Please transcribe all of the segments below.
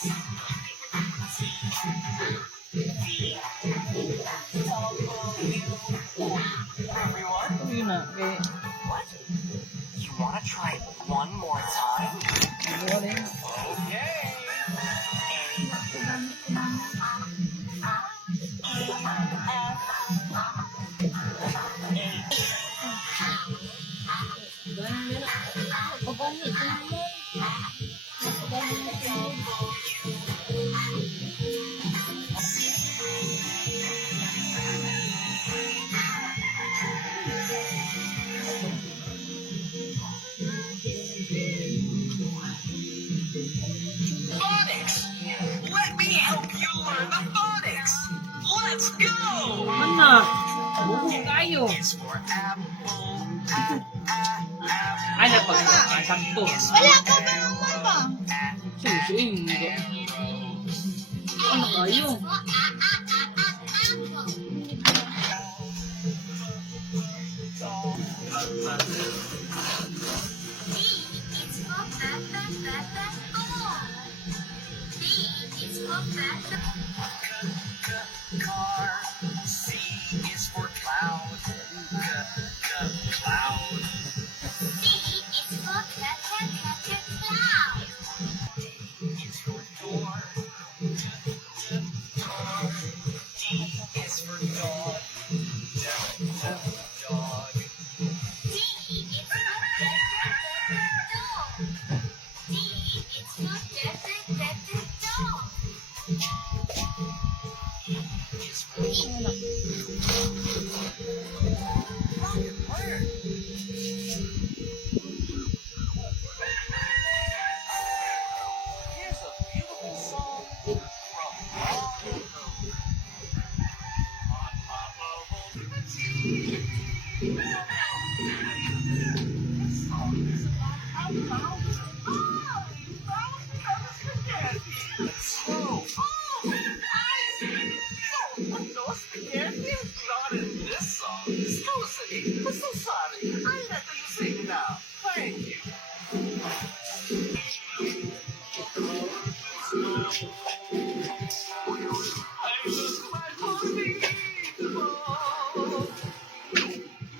Yun na, okay. What? You wanna try one more time? Morning. Okay. Phonics! Let me help you learn the phonics! Let's go! Mana? Bubo tayo. It's for apple. Ay, napagkakasang to. Wala ka ba naman ba? Susi, ano kayo? Car. C is for cloud. Cloud. D is for door. D is for dog. Dog. Is for rocket player. Here's a beautiful song from Long Road. On top of Old Liberty. This song is about how loud is loud. So, I see. So, no spaghetti? Not in this song. Excuse me. I'm so sorry. I let you sing now. Thank you. I just might believe.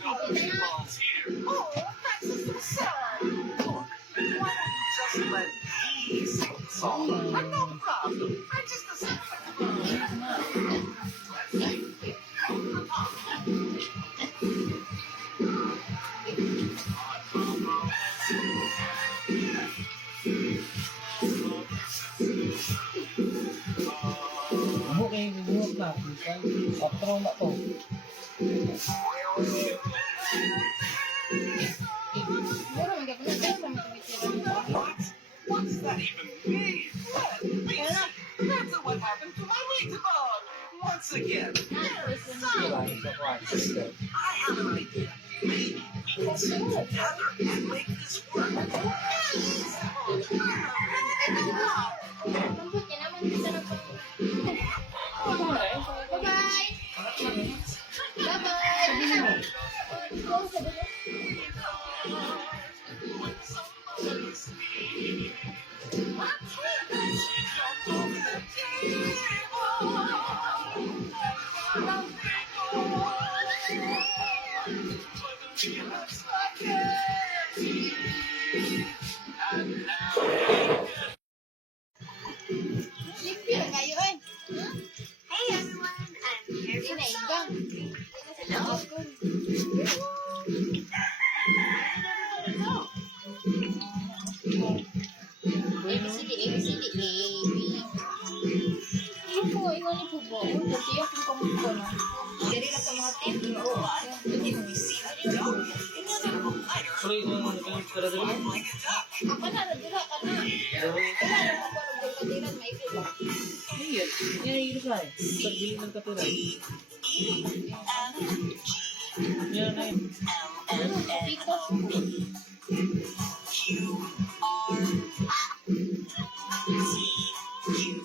No meatballs here. Oh, that's so sad. Look, why don't you just let me sing the song? No problem. I just Ano kayo binuhot na? Otro na to. What's that even mean? That's what happened to my ladybug. Once again. Wala, isa ko. I have an idea. Maybe we can sit together and make this work. Hey everyone, I'm here for some. Hello. ABCD, ABCD, A, B. Ako, ikaw ni Pubo. Kasi ako kung kuno. Dari lang sa mga tip. Pero yung kada rin. Ako na, radira ka na. Wala na ako ng pagkatiran, may ito. Iya, yan yung isa eh. Pagbiling ng katuran. Yan na yun. Dito. Q R T U